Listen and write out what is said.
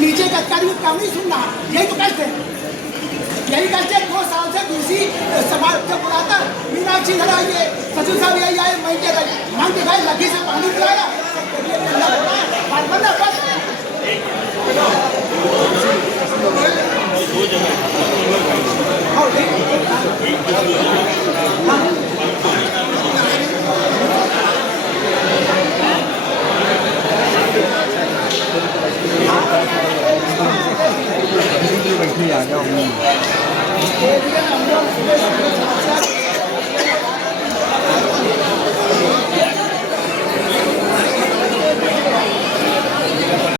नीचे का अधिकारी को काम नहीं सुनना, यही तो करते हैं, यही करते 2 साल से दूसरी समाज जब बुलाता मीनाक्षी इधर आइए, सचिव साहब यही आए, मैं क्या मांग के भाई लगी से पानी पिलाया बस बैठे आ जाओ